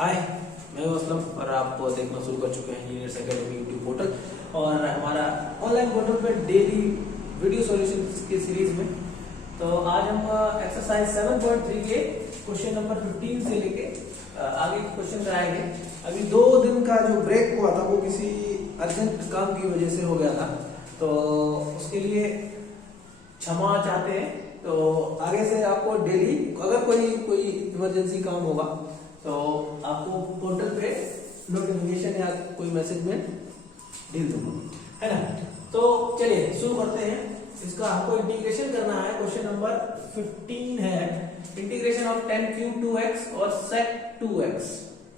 हाय, मैं हूं असलम और आप देखना शुरू कर चुके हैं इंजीनियर्स एकेडमी यूट्यूब पोर्टल और हमारा ऑनलाइन पोर्टल पे डेली वीडियो सॉल्यूशंस की सीरीज में। तो आज हम एक्सरसाइज 7.3 के क्वेश्चन नंबर 15 से लेके आगे के क्वेश्चन कराएंगे। अभी 2 दिन का जो ब्रेक हुआ था वो किसी अर्जेंट काम की वजह से हो गया था, तो उसके लिए क्षमा चाहते हैं। तो आगे से आपको डेली अगर कोई इमरजेंसी काम होगा तो आपको पोर्टल पे नोटिफिकेशन या कोई मैसेज में भेज दूंगा, है ना। तो चलिए शुरू करते हैं। इसका हमको इंटीग्रेशन करना है। क्वेश्चन नंबर 15 है integration of tan cube 2x और sec 2x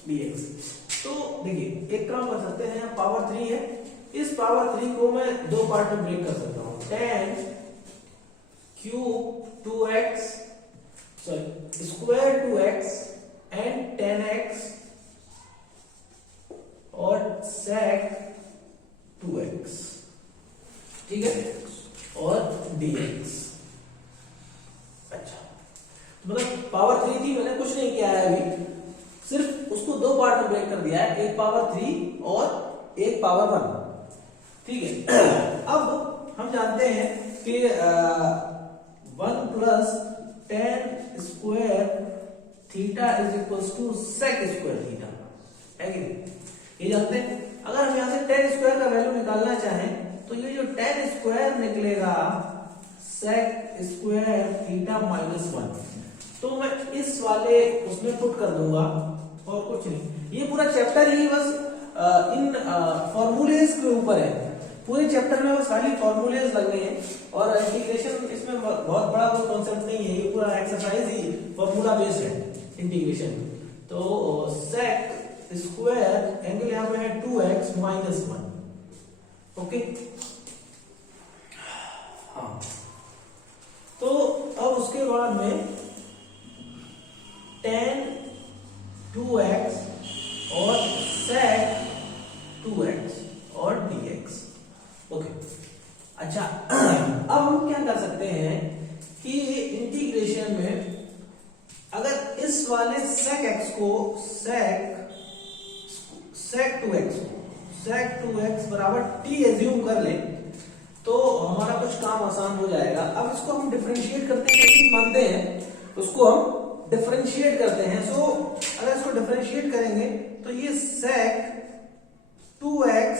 dx। तो देखिए एक काम कर सकते हैं, पावर 3 है, इस पावर 3 को मैं 2 पार्ट में ब्रेक कर सकता हूँ। tan cube 2x sorry square 2x and tan x और sec 2x, ठीक है, और dx। अच्छा, तो मतलब पावर 3 थी, मैंने कुछ नहीं किया है अभी, सिर्फ उसको 2 पार्ट में ब्रेक कर दिया है, एक पावर 3 और एक पावर 1, ठीक है। अब हम जानते हैं कि 1 plus tan square theta is equal to sec square theta, है कि नहीं, ये जानते हैं। अगर हम यहाँ से tan स्क्वायर का वैल्यू निकालना चाहें तो ये जो tan स्क्वायर निकलेगा sec स्क्वायर थीटा माइनस 1, तो मैं इस वाले उसमें पुट कर दूंगा और कुछ नहीं। ये पूरा चैप्टर ही बस इन फॉर्मूलेज के ऊपर है। पूरे चैप्टर में बस खाली फॉर्मूलेज लगने हैं और इंटीग्रेशन इसमें बहुत बड़ा कोई कॉन्सेप्ट नहीं है। ये पूरा एक्सरसाइज ही फॉर्मूला बेस्ड है इंटीग्रेशन। तो sec स्क्वायर एंगल यहां पे है 2x माइनस 1, ओके। हाँ, तो अब उसके बाद में tan 2x और sec 2x और dx, ओके। अच्छा, अब हम क्या कर सकते हैं कि इंटीग्रेशन में अगर इस वाले sec x को sec 2x बराबर t एज्यूम कर ले तो हमारा कुछ काम आसान हो जाएगा। अब इसको हम डिफरेंशिएट करते हैं, जैसे मानते हैं उसको हम डिफरेंशिएट करते हैं। सो अगर इसको डिफरेंशिएट करेंगे तो ये sec 2x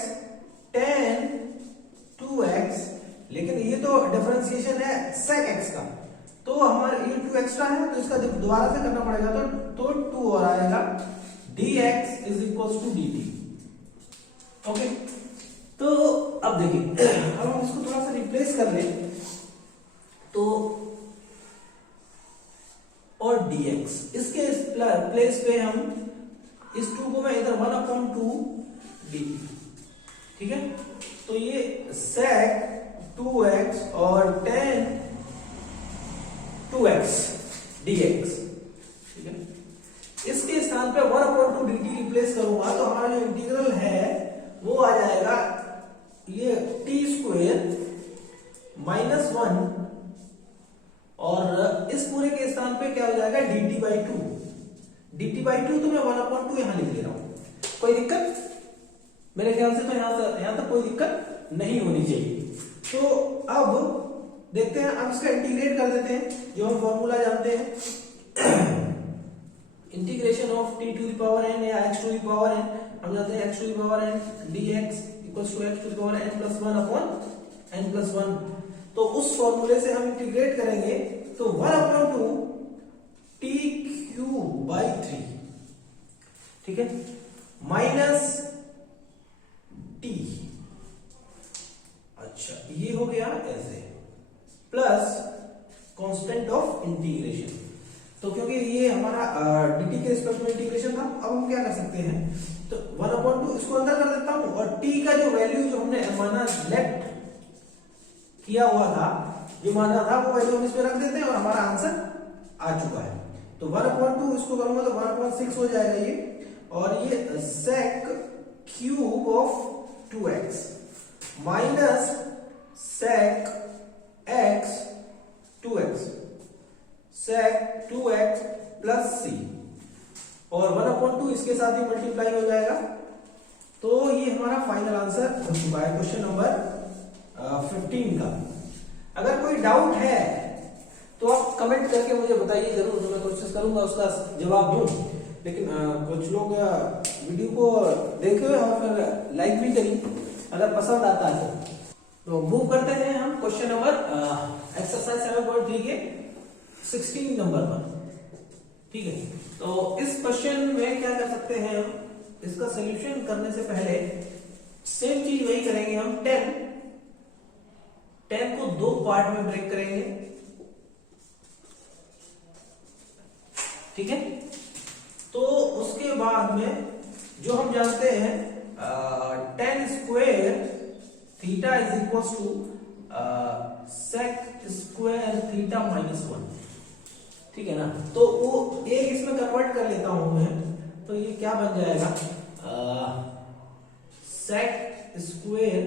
tan 2x, लेकिन ये तो डिफरेंशिएशन है sec x का, तो हमारे ये 2 एक्स्ट्रा है तो इसका दोबारा से करना पड़ेगा, तो 2 और आएगा dx is equal to dt, okay. तो अब देखिए, अब हम इसको थोड़ा सा रिप्लेस कर लें तो, और dx इसके प्लेस पे हम इस 2 को मैं इधर 1/2 dt, ठीक है। तो ये sec 2x और tan 2x dx, ठीक है। इसके स्थान पे 1/2 dt रिप्लेस करूंगा तो हमारा जो इंटीग्रल है वो आ जाएगा ये t स्क्वायर माइनस 1 और इस पूरे के स्थान पे क्या हो जाएगा dt/2 तो मैं 1/2 यहां लिख ले रहा हूं। कोई दिक्कत? मेरे ख्याल से तो यहां तक कोई दिक्कत नहीं होनी चाहिए। तो अब देखते हैं, अब इसका इंटीग्रेट कर देते हैं, जो हम फॉर्मूला जानते हैं integration of t to the power n या x to the power n, हम जानते हैं x to the power n dx equals to x to the power n plus 1 upon n plus 1। तो उस फॉर्मूले से हम इंटीग्रेट करेंगे तो 1/2 t क्यूब बाई 3, ठीक है, माइनस t, अच्छा ये हो गया ऐसे, प्लस कांस्टेंट ऑफ इंटीग्रेशन। तो क्योंकि ये हमारा dt के रिस्पेक्ट में इंटीग्रेशन था, अब हम क्या कर सकते हैं, तो 1/2 इसको अंदर कर देता हूं और t का जो वैल्यू जो हमने माना लेफ्ट किया हुआ था, जो माना था वो वैल्यू हम इसमें रख देते हैं और हमारा आंसर आ चुका है। तो 1/2 इसको करूंगा तो 1/6 हो जाएगा ये, और ये sec cube of 2x minus sec x 2x sec 2x plus c, और 1/2 इसके साथ ही मल्टीप्लाई हो जाएगा। तो ये हमारा फाइनल आंसर हो चुका है क्वेश्चन नंबर 15 का। अगर कोई डाउट है तो आप कमेंट करके मुझे बताइए जरूर, तो मैं कोशिश करूंगा उसका जवाब दूं। लेकिन कुछ लोग वीडियो को देखे और फिर लाइक भी करिए अगर पसंद आता है तो मूव करते हैं हम क्वेश्चन नंबर एक्सरसाइज 7.3 के 16 नंबर पर। ठीक है, तो इस क्वेश्चन में क्या कर सकते हैं हम, इसका सॉल्यूशन करने से पहले सेम चीज वही करेंगे हम। 10 को 2 पार्ट में ब्रेक करेंगे। ठीक है, तो उसके बाद में जो हम जानते हैं 10 square theta is equal to sec square theta -1। ठीक है ना, तो वो एक इसमें कन्वर्ट कर लेता हूं मैं, तो ये क्या बन जाएगा sec स्क्वायर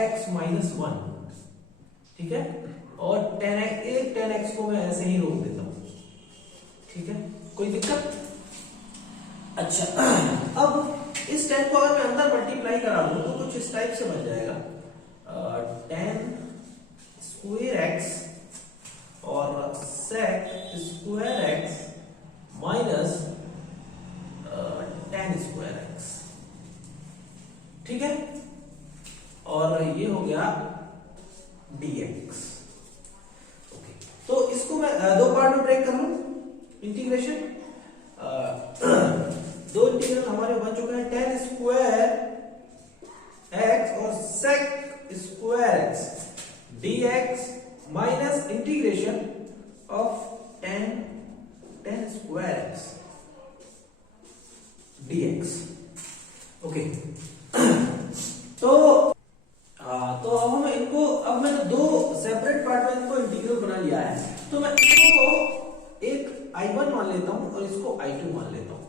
x -1। ठीक है, और 10x को मैं ऐसे ही रोक देता हूं। ठीक है, कोई दिक्कत? अच्छा, अब इस 10 को अगर मैं अंदर मल्टीप्लाई करा दूं तो कुछ इस टाइप से बन जाएगा 10 स्क्वायर x और sec square x minus 10 square x। ठीक है, और ये हो गया dx। ओके, तो इसको मैं 2 पार्ट में ब्रेक कर लूं। इंटीग्रेशन दो इंटीग्रल हमारे बन चुके हैं 10 स्क्वायर x और sec square x dx minus integration of 10 square x dx। Okay, तो अब हम इनको, अब मैंने 2 सेपरेट पार्ट में इनको इंटीग्रल बना लिया है, तो मैं इसको एक I1 मान लेता हूं और इसको I2 मान लेता हूं।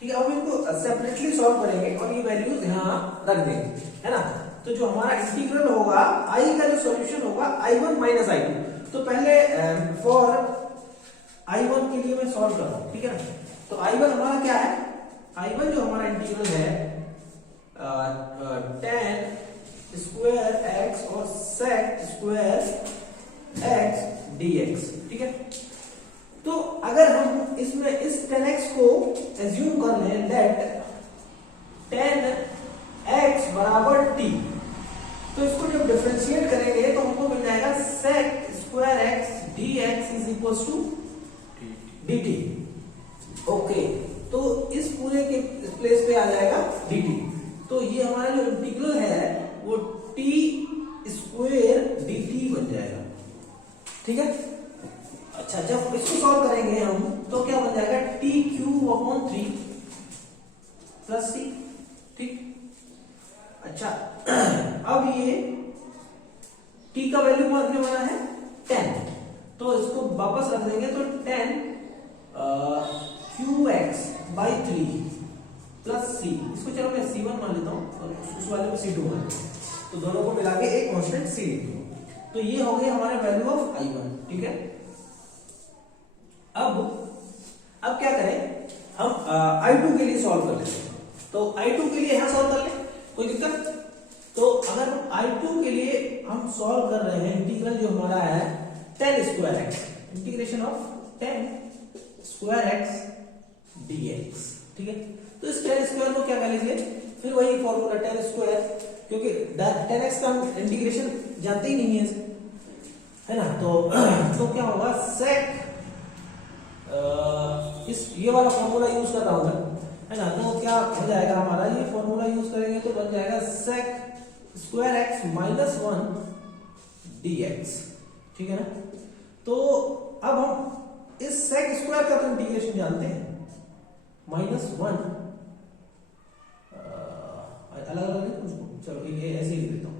ठीक है, अब इनको सेपरेटली सॉल्व करेंगे और ये वैल्यूज यहां रख देंगे, है ना। तो जो हमारा इंटीग्रल होगा I का जो सॉल्यूशन होगा I1 माइनस I2। तो पहले फॉर I1 के लिए मैं सॉल्व कर रहा हूं। ठीक है ना, तो I1 हमारा क्या है, I1 जो हमारा इंटीग्रल है 10 स्क्वायर x और sec स्क्वायर x dx। ठीक है, तो अगर हम इसमें इस 10x को एज्यूम कर लें, लेट 10x बराबर t, तो इसको जब डिफरेंशिएट करेंगे तो हमको मिल जाएगा sec square x dx is equal to dt। Okay, तो इस पूरे के प्लेस पे आ जाएगा dt। तो ये हमारा जो इंटीग्रल है वो t स्क्वायर dt बन जाएगा। ठीक है, अच्छा, जब इसको सॉल्व करेंगे हम तो क्या बन जाएगा t³ प्लस c। ठीक, अच्छा, अब ये t का वैल्यू कितने बना है 10, तो इसको वापस रख देंगे तो 10 qx/3 प्लस c। इसको चलो मैं c1 मान लेता हूं और उस वाले को c2 मान लेता हूं, तो दोनों को मिला के एक कांस्टेंट c लिख दो। तो ये हो गए हमारे वैल्यू ऑफ I1। ठीक है, अब क्या करें हम I2 के लिए सॉल्व कर लेते हैं। तो I2 के लिए यहां सॉल्व कर ले, कोई दिक्कत? तो अगर हम I2 के लिए हम सॉल्व कर रहे हैं, इंटीग्रल जो हमारा है 10 square x, integration of 10 square x dx। ठीक है, तो इस 10 स्क्वायर को क्या कर लीजिए, फिर वही फॉर्मूला 10 स्क्वायर, क्योंकि 10x का हम इंटीग्रेशन जानते ही नहीं है ना। तो क्या होगा sec इस ये वाला फॉर्मूला यूज कर रहा हूं मैं, है ना। तो क्या हो जाएगा हमारा, ये फॉर्मूला यूज करेंगे तो बन जाएगा sec square x minus 1 dx। ठीक है ना, तो अब हम इस sec स्क्वायर का तो इंटीग्रेशन जानते हैं -1 अलग अलग है उसको, चलो ये ऐसे ही देता हूं,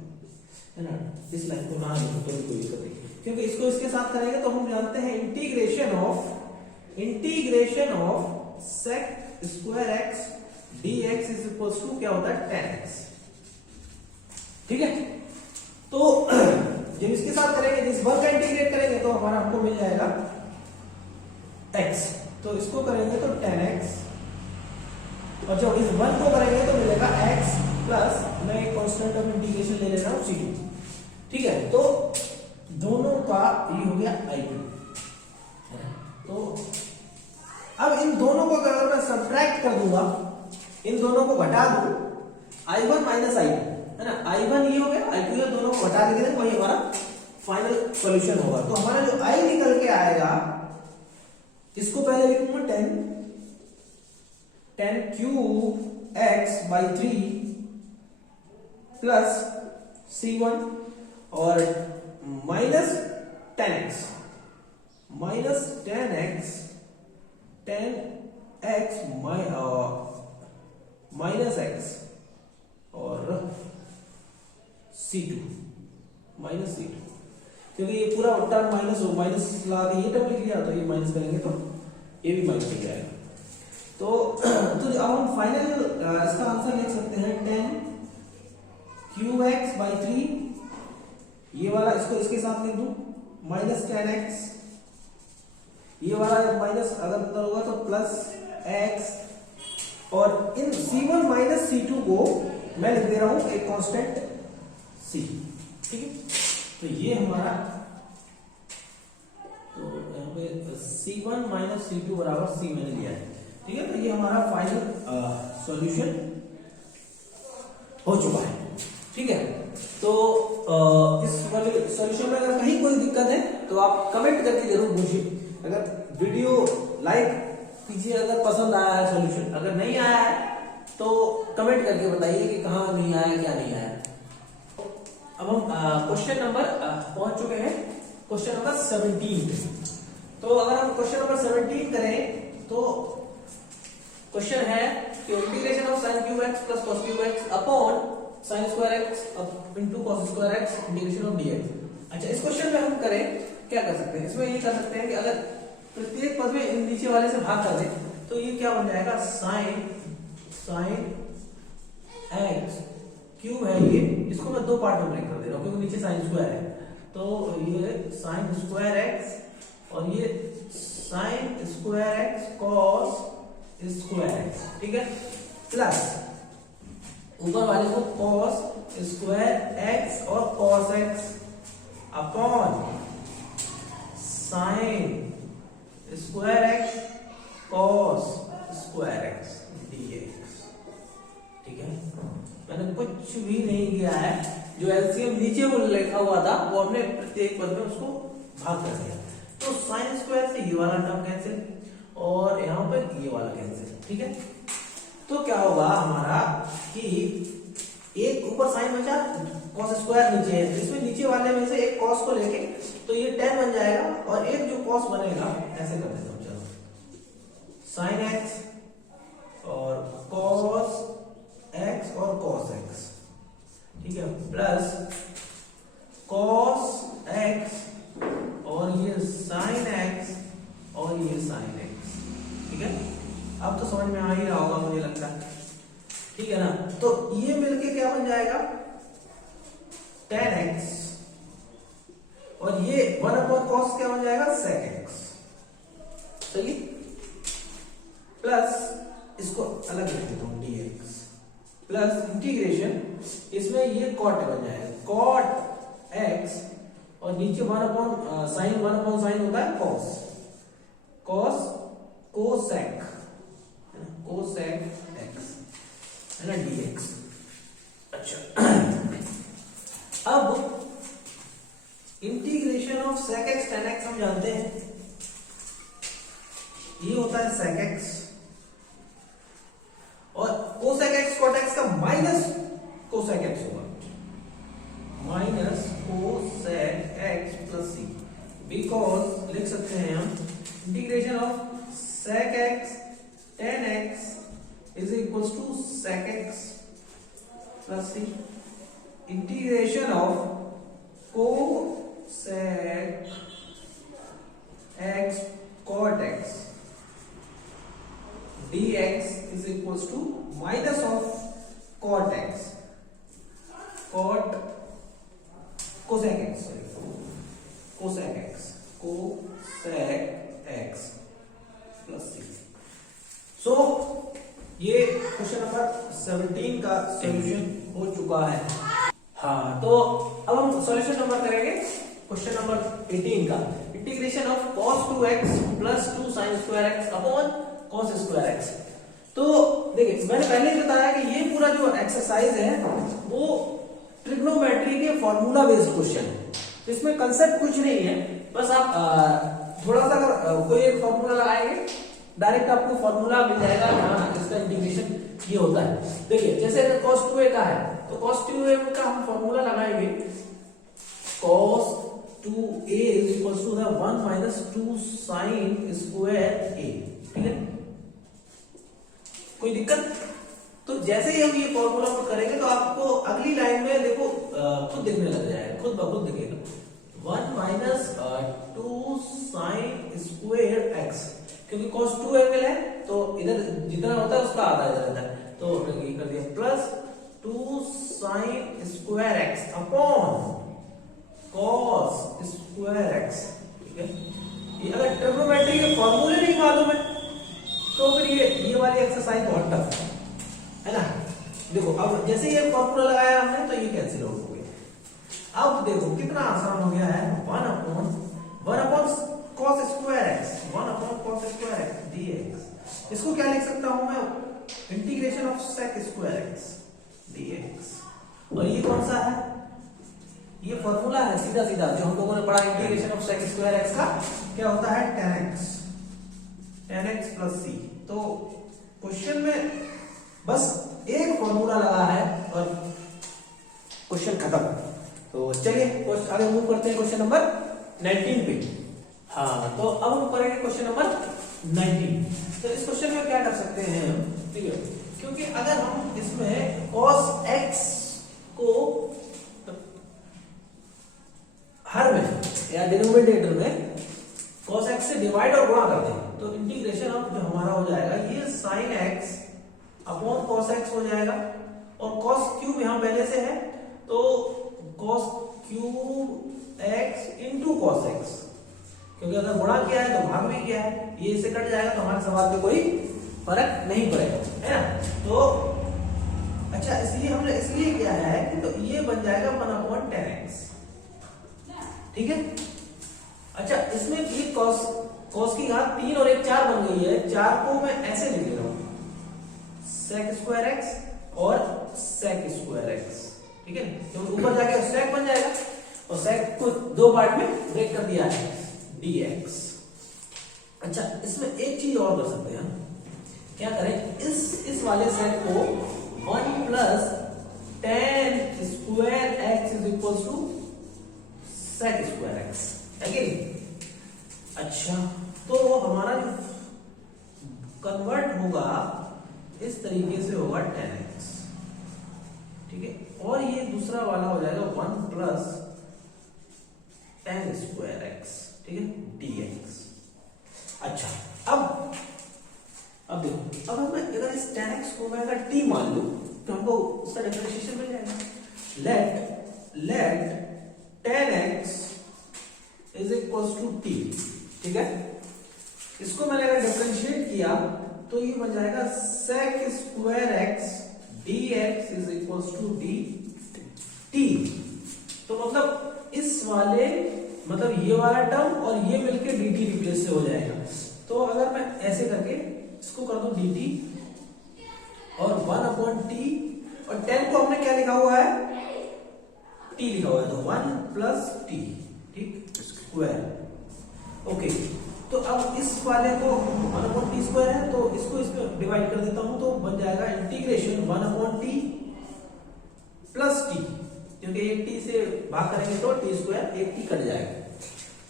है ना। इस लाइन को ना लिखो तो कोई दिक्कत नहीं, क्योंकि इसको इसके साथ करेंगे तो हम जानते हैं integration of sec square x dx is equal to क्या होता है 10x। ठीक है, तो जब इसके साथ करेंगे, इस वर्ग का इंटीग्रेट करेंगे तो हमारा हमको मिल जाएगा x, तो इसको करेंगे तो 10x और जब इस 1 को करेंगे तो मिलेगा x प्लस मैं एक कांस्टेंट ऑफ इंटीग्रेशन ले लेना हूं c2। ठीक है, तो दोनों का ये हो गया i2। तो अब इन दोनों को अगर मैं सब्ट्रैक्ट कर दूंगा, इन दोनों को घटा दूं, i1 माइनस i2 है ना, i1 ये हो गया, i2 ये, दोनों को घटा देंगे वही हमारा फाइनल सॉल्यूशन होगा। तो हमारा जो i निकल के आएगा, इसको पहले लिखूंगा 10 cube x by 3 plus c1 और माइनस 10x माइनस x और c2 माइनस c2, क्योंकि ये पूरा टर्म माइनस ला के ये टर्म लिख लिया, तो ये माइनस करेंगे तो ये भी माइनस लिख जाएगा। तो अब हम फाइनल इसका आंसर लिख सकते हैं 10 क्यूब x बाई 3, ये वाला इसको इसके साथ लिख दूं, माइनस 10x, ये वाला माइनस अगर अंदर होगा तो प्लस x, और इन c1 माइनस c2 को मैं लिख दे रहा हूं एक कांस्टेंट c। ठीक है, तो ये हमारा, तो यहाँ पे c1 माइनस c2 बराबर c मैंने लिया है। ठीक है, तो ये हमारा फाइनल सॉल्यूशन हो चुका है। ठीक है, तो इस वाले सॉल्यूशन में अगर कहीं कोई दिक्कत है तो आप कमेंट करके जरूर पूछिए। अगर वीडियो लाइक कीजिए अगर पसंद आया है सॉल्यूशन, अगर नहीं आया है तो कमेंट करके बताइए कि कहाँ नहीं आया, क्या नहीं आया। अब हम क्वेश्चन नंबर पहुंच चुके हैं, क्वेश्चन नंबर 17। तो अगर हम क्वेश्चन नंबर 17 करें तो क्वेश्चन है कि integration of sin cube x plus cos cube x upon sin square x into cos square x integration of dx। अच्छा, इस क्वेश्चन में हम करें क्या कर सकते हैं, इसमें ये कर सकते हैं कि अगर प्रत्येक पद में इन नीचे वाले से भाग कर दें तो ये क्या बन जाएगा, sin x क्यूब है ये, इसको मैं दो पार्ट में ब्रेक कर दे रहा हूं क्योंकि नीचे sin स्क्वायर है, तो ये sin स्क्वायर x और ये sin square x cos square x। ठीक है, प्लस ऊपर वाले को cos स्क्वायर x और cos x upon sin square x cos square x dx। ठीक है, मैंने कुछ भी नहीं किया है, जो एलसीएम नीचे वो लिखा हुआ था वो हमने प्रत्येक पद में उसको भाग कर दिया। तो sin स्क्वायर से ये वाला टर्म कैंसिल और यहाँ पर ये वाला कैंसिल। ठीक है, तो क्या होगा हमारा कि एक ऊपर साइन बचा, cos स्क्वायर नीचे है, इसमें नीचे वाले में से एक cos को लेके तो ये 10 बन जाएगा और एक जो cos बनेगा ऐसे कर देता हूं, चलो sin x और cos x और cos x। ठीक है, प्लस cos x और ये sin x और ये sin x। ठीक है, अब तो समझ में आ ही रहा होगा मुझे लगता है। ठीक है ना, तो ये मिलके क्या बन जाएगा 10x और ये 1 अपॉन cos क्या बन जाएगा sec x। सही, प्लस इसको अलग लिख देता हूं dx प्लस इंटीग्रेशन, इसमें ये cot बन जाएगा cot x और नीचे 1 अपॉन साइन होता है cos cosec x है ना dx। अच्छा, अब integration of sec x tan x हम जानते हैं, ये होता है sec x और cosec x cot x का माइनस cosec x होगा, minus cosec x plus c, because लिख सकते हैं हम integration of sec x tan x is equals to sec x plus c, integration of cosec x cot x dx is equals to minus of cot x cot cosec x cosec x plus c। So ये question number 17 का solution हो चुका है। हाँ, तो अब हम solution number करेंगे क्वेश्चन नंबर 18 का। Integration of cos 2x plus 2 sin square x upon cos square x। तो देखिए, मैंने पहले ही बताया कि ये पूरा जो एक्सरसाइज है वो ट्रिग्नोमेट्री के फॉर्मूला बेस्ड क्वेश्चन है। तो इसमें कंसेप्ट कुछ नहीं है, बस आप थोड़ा सा अगर कोई एक फॉर्मूला लगाएंगे, डायरेक्ट आपको फॉर्मूला मिल जाएगा। हाँ, इसका इंटीग्रेशन ये होता है। देखिए, जैसे अगर cos 2a का है तो cos 2a का हम फॉर्मूला लगाएंगे, cos 2a is equals to the 1 minus 2 sin square a। ठीक है, कोई दिक्कत? तो जैसे ही हम ये फॉर्मूला पुट करेंगे तो आपको अगली लाइन में देखो खुद दिखने लग जाएगा, खुद ब खुद दिखेगा। 1 minus 2 sin square x, क्योंकि cos 2 एंगल है तो इधर जितना होता है उसका आधा इधर रहता है, तो हमने ये कर दिया plus 2 sin square x upon cos square x। ठीक है, ये अगर ट्रिग्नोमेट्री के फॉर्मूले नहीं मालूम है तो फिर ये वाली एक्सरसाइज बहुत टफ है ना। देखो, अब जैसे ये फॉर्मूला लगाया हमने तो ये कैंसिल हो गया। अब देखो कितना आसान हो गया है, 1 upon cos square x, 1 upon cos square x dx। इसको क्या लिख सकता हूं मैं, integration of sec square x dx। और ये कौन सा है, ये फॉर्मूला है सीधा सीधा जो हम लोगों ने पढ़ा, integration of sec square x का क्या होता है, tan x प्लस c। तो क्वेश्चन में बस एक फॉर्मूला लगा है और क्वेश्चन खत्म। तो चलिए आगे मूव करते हैं क्वेश्चन नंबर 19 पे। हाँ, तो अब हम करेंगे क्वेश्चन नंबर 19। तो इस क्वेश्चन में क्या कर सकते हैं हम, ठीक है, क्योंकि अगर हम इसमें cos x को हर में या डिनोमिनेटर में cos x से डिवाइड और गुणा कर दें तो इंटीग्रेशन ऑफ जो हमारा हो जाएगा ये sin x upon cos x हो जाएगा। और cos क्यूब यहां पहले से है तो cos cube x into cos x, क्योंकि अगर गुणा किया है तो भाग भी किया है, ये इससे कट जाएगा तो हमारे सवाल पे कोई फर्क नहीं पड़ेगा, है ना। तो अच्छा, इसलिए क्या है कि तो ये बन जाएगा 1 अपॉन tan x। ठीक है, अच्छा, इसमें भी cos की घात 3 और 1 4 बन गई है। 4 को मैं ऐसे लिख ले रहा हूं, sec स्क्वायर x और sec स्क्वायर x। ठीक है, तो ऊपर जाके sec बन जाएगा और sec को दो पार्ट में ब्रेक कर दिया है dx। अच्छा, इसमें एक चीज और कर सकते हैं, क्या करें, इस वाले sec को 1 plus tan square x is equal to sec square x है कि नहीं। अच्छा, तो हमारा जो कन्वर्ट होगा इस तरीके से होगा tan x। ठीक है, और ये दूसरा वाला हो जाएगा 1 प्लस tan स्क्वायर x, ठीक है, dx। अच्छा, अब देखो, अब मैं अगर इस tan x को मैं अगर t मान लूं तो हमको उसका डिफरेंशिएशन मिल जाएगा। Let tan x is equals to t। ठीक है, इसको मैंने अगर डिफरेंशिएट किया तो ये बन जाएगा sec square x dx is equals to dt। तो मतलब इस वाले मतलब ये वाला टर्म और ये मिलके dt रिप्लेस से हो जाएगा। तो अगर मैं ऐसे करके इसको कर दूं dt और 1 अपॉन t, और 10 को हमने क्या लिखा हुआ है, t लिखा हुआ है, तो 1 प्लस t, ठीक, स्क्वायर। ओके, तो अब इस वाले को 1 अपॉन टी स्क्वायर है तो इसको इसमें डिवाइड कर देता हूं तो बन जाएगा integration 1 upon T plus T, क्योंकि एक टी से भाग करेंगे तो टी स्क्वायर एक टी कट जाएगा,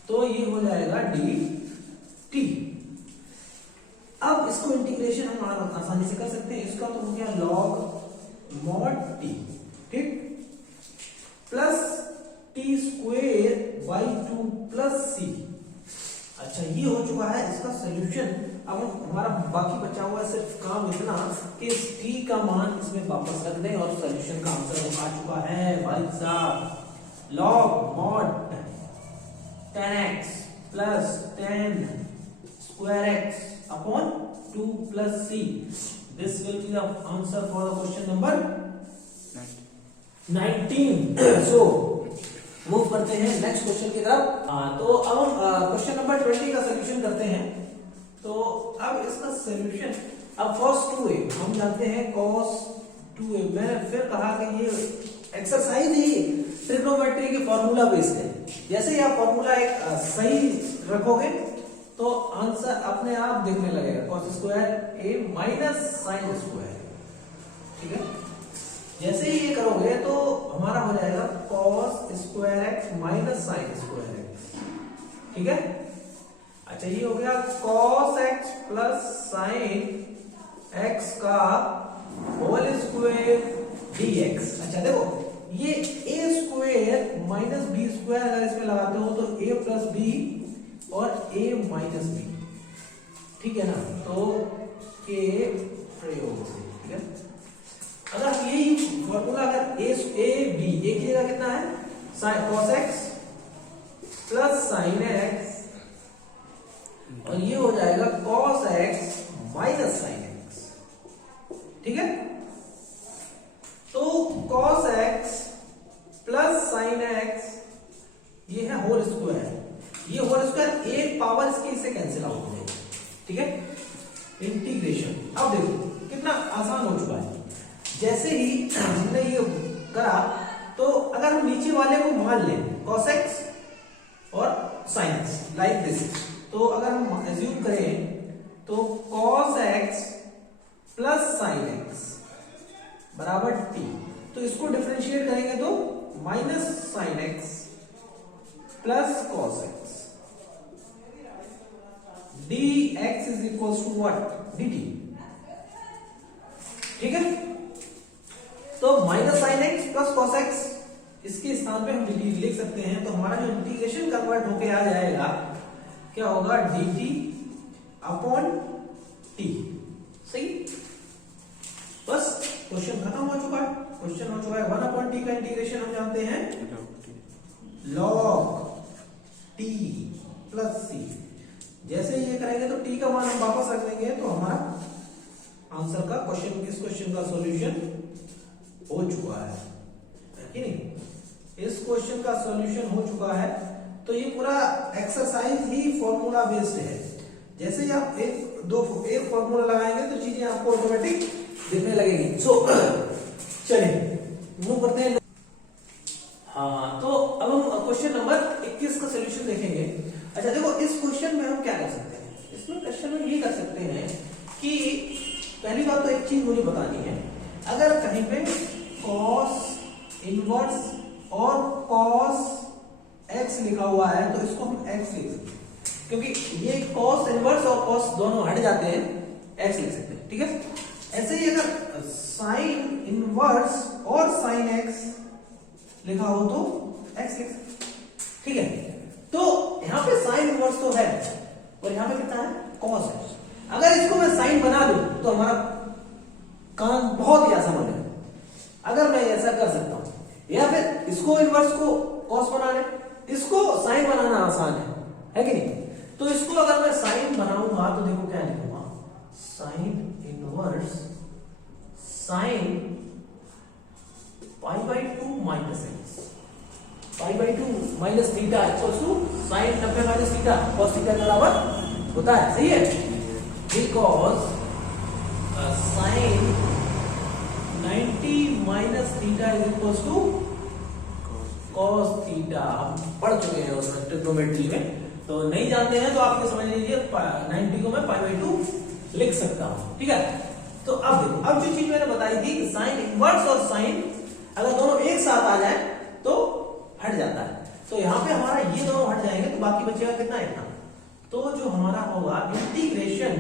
तो ये हो जाएगा डी टी। अब इसको इंटीग्रेशन हम आसानी से कर सकते हैं, इसका तो हो गया लॉग मॉड टी, ठीक, plus t square by 2 plus c. अच्छा, ये हो चुका है इसका सॉल्यूशन। अब हमारा बाकी बचा हुआ है सिर्फ काम इतना कि इस t का मान इसमें वापस रख दें और सॉल्यूशन का आंसर आ चुका है भाई साहब, log mod tan x plus tan square x upon 2 plus c this will be the answer for the question number 19. So move करते हैं नेक्स्ट क्वेश्चन की तरफ. तो अब हम क्वेश्चन नंबर 20 का सोल्यूशन करते हैं. तो अब इसका सोल्यूशन, अब cos 2a हम जानते हैं cos 2a. मैंने फिर कहा कि ये एक्सरसाइज ही ट्रिग्नोमेट्री के फॉर्मूला बेस्ड है. जैसे ही आप फॉर्मूला एक सही रखोगे तो आंसर अपने आप दिखने लगेगा. cos square a minus sine square. ठीक है, जैसे ही ये करोगे तो हमारा हो जाएगा cos square x minus sine square x. ठीक है, अच्छा ये हो गया cos x plus sine x का होल स्क्वायर dx. अच्छा देखो, ये a square minus b square अगर इसमें लगाते हो तो a प्लस बी और a माइनस बी. ठीक है ना, तो के प्रयोग से. ठीक है, अगर हम यही फॉर्मूला अगर a b एक की जगह कितना है sin cos x प्लस sin x और ये हो जाएगा cos x minus sin x. ठीक है, तो cos x प्लस sin x ये है होल स्क्वायर. ये होल स्क्वायर एक पावर इसके इससे कैंसिल आउट हो जाएगी. ठीक है, इंटीग्रेशन. अब देखो कितना आसान हो चुका है. जैसे ही हमने ये करा तो अगर हम नीचे वाले को मान लें cos x और sin x लाइक दिस, तो अगर हम एज्यूम करें तो cos x प्लस sin x बराबर t. तो इसको डिफरेंशिएट करेंगे तो minus sin x plus cos x dx is equal to what dt. ठीक है, तो minus sine x plus cos x इसके स्थान पे हम dt लिख सकते हैं. तो हमारा जो इंटीग्रेशन कन्वर्ट होके आ जाएगा क्या होगा dt अपॉन t. सही, बस क्वेश्चन खत्म हो चुका है. क्वेश्चन हो चुका है 1 अपॉन t का इंटीग्रेशन हम जानते हैं log t प्लस c. जैसे ये करेंगे तो t का मान हम वापस रख लेंगे तो हमारा आंसर का क्वेश्चन, इस क्वेश्चन का सॉल्यूशन हो चुका है कि नहीं. इस क्वेश्चन का सॉल्यूशन हो चुका है. तो ये पूरा एक्सरसाइज ही फॉर्मूला बेस्ड है. जैसे ही आप एक फॉर्मूला लगाएंगे तो चीजें आपको ऑटोमेटिक दिखने लगेगी. सो चलिए मूव करते हैं. हाँ, तो अब हम क्वेश्चन नंबर 21 का सॉल्यूशन देखेंगे. अच्छा देखो, इस क्वेश्चन में हम क्या कर सकते हैं. इसमें क्वेश्चन में ये कर सकते हैं कि पहली बात तो एक चीज मुझे बतानी है. अगर कहीं पे cos इनवर्स और cos x लिखा हुआ है तो इसको हम x लिख सकते हैं, क्योंकि ये cos इनवर्स और cos दोनों हट जाते हैं, x लिख सकते हैं. ठीक है, ऐसे ही अगर sin इनवर्स और sin x लिखा हो तो x लिख सकते हैं. ठीक है, तो यहां पे sin इनवर्स तो है और यहां पे कितना है cos है. अगर इसको मैं sin बना दूं तो हमारा काम बहुत ही आसान है. अगर मैं ऐसा कर सकता हूं, या फिर इसको इनवर्स को cos बना ले, इसको sin बनाना आसान है कि नहीं. तो इसको अगर मैं sin बनाऊंगा तो देखो क्या लिखूंगा, sin inverse sin π/2 minus x, π/2 minus theta equals to sin 90 minus theta cos theta के बराबर होता है. सही है, because sin 90 minus theta is equals to cos theta. हम पढ़ चुके हैं उसमें ट्रिग्नोमेट्री में, तो नहीं जानते हैं तो आप ये समझ लीजिए 90 को मैं π/2 लिख सकता हूं. ठीक है, तो अब देखो, अब जो चीज मैंने बताई थी कि साइन इनवर्स और साइन अगर दोनों एक साथ आ जाए तो हट जाता है. तो यहां पे हमारा ये दोनों हट जाएंगे तो बाकी बचेगा कितना, इतना. तो जो हमारा होगा इंटीग्रेशन,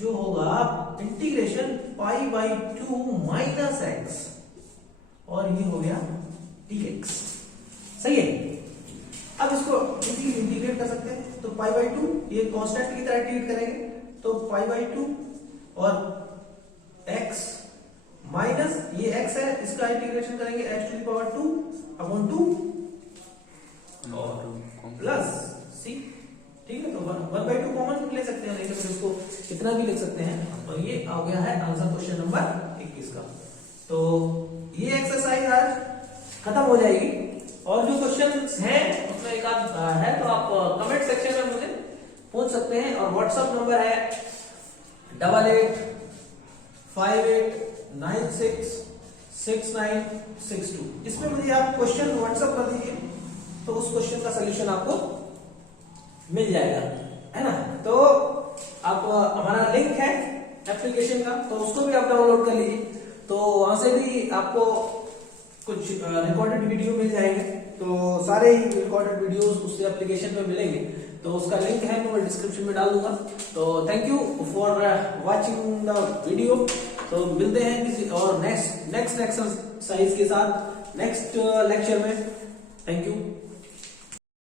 जो होगा इंटीग्रेशन π/2 माइनस x और ये हो गया dx. सही है, अब इसको इंटीग्रेट कर सकते हैं. तो π/2 ये कांस्टेंट की तरह ट्रीट करेंगे, तो π/2 और x माइनस ये x है, इसका इंटीग्रेशन करेंगे x⁴ अपॉन 2 और प्लस c. ठीक है, तो 1/2 कॉमन ले सकते हैं, नहीं तो फिर उसको इतना भी लिख सकते हैं आ गया है आंसर क्वेश्चन नंबर 21 का। तो ये एक्सरसाइज आज खत्म हो जाएगी, और जो क्वेश्चंस हैं उसमें एक आध है तो आप कमेंट सेक्शन में मुझे पूछ सकते हैं, और व्हाट्सएप नंबर है 8858966962। इसमें मुझे आप क्वेश्चन व्हाट्सएप कर दीजिए, तो उस क्वेश्चन का सोल्यूशन आपको मिल जाएगा, है ना। तो आप हमारा लिंक है एप्लीकेशन का, तो उसको भी आप डाउनलोड कर लीजिए, तो वहां से भी आपको कुछ रिकॉर्डेड वीडियो मिल जाएंगे। तो सारे ही रिकॉर्डेड वीडियोस उस एप्लीकेशन में मिलेंगे, तो उसका लिंक है मैं डिस्क्रिप्शन में डाल दूंगा। तो thank you for watching the video. तो मिलते हैं किसी और नेक्स्ट एक्सरसाइज के साथ नेक्स्ट लेक्चर में। Thank you.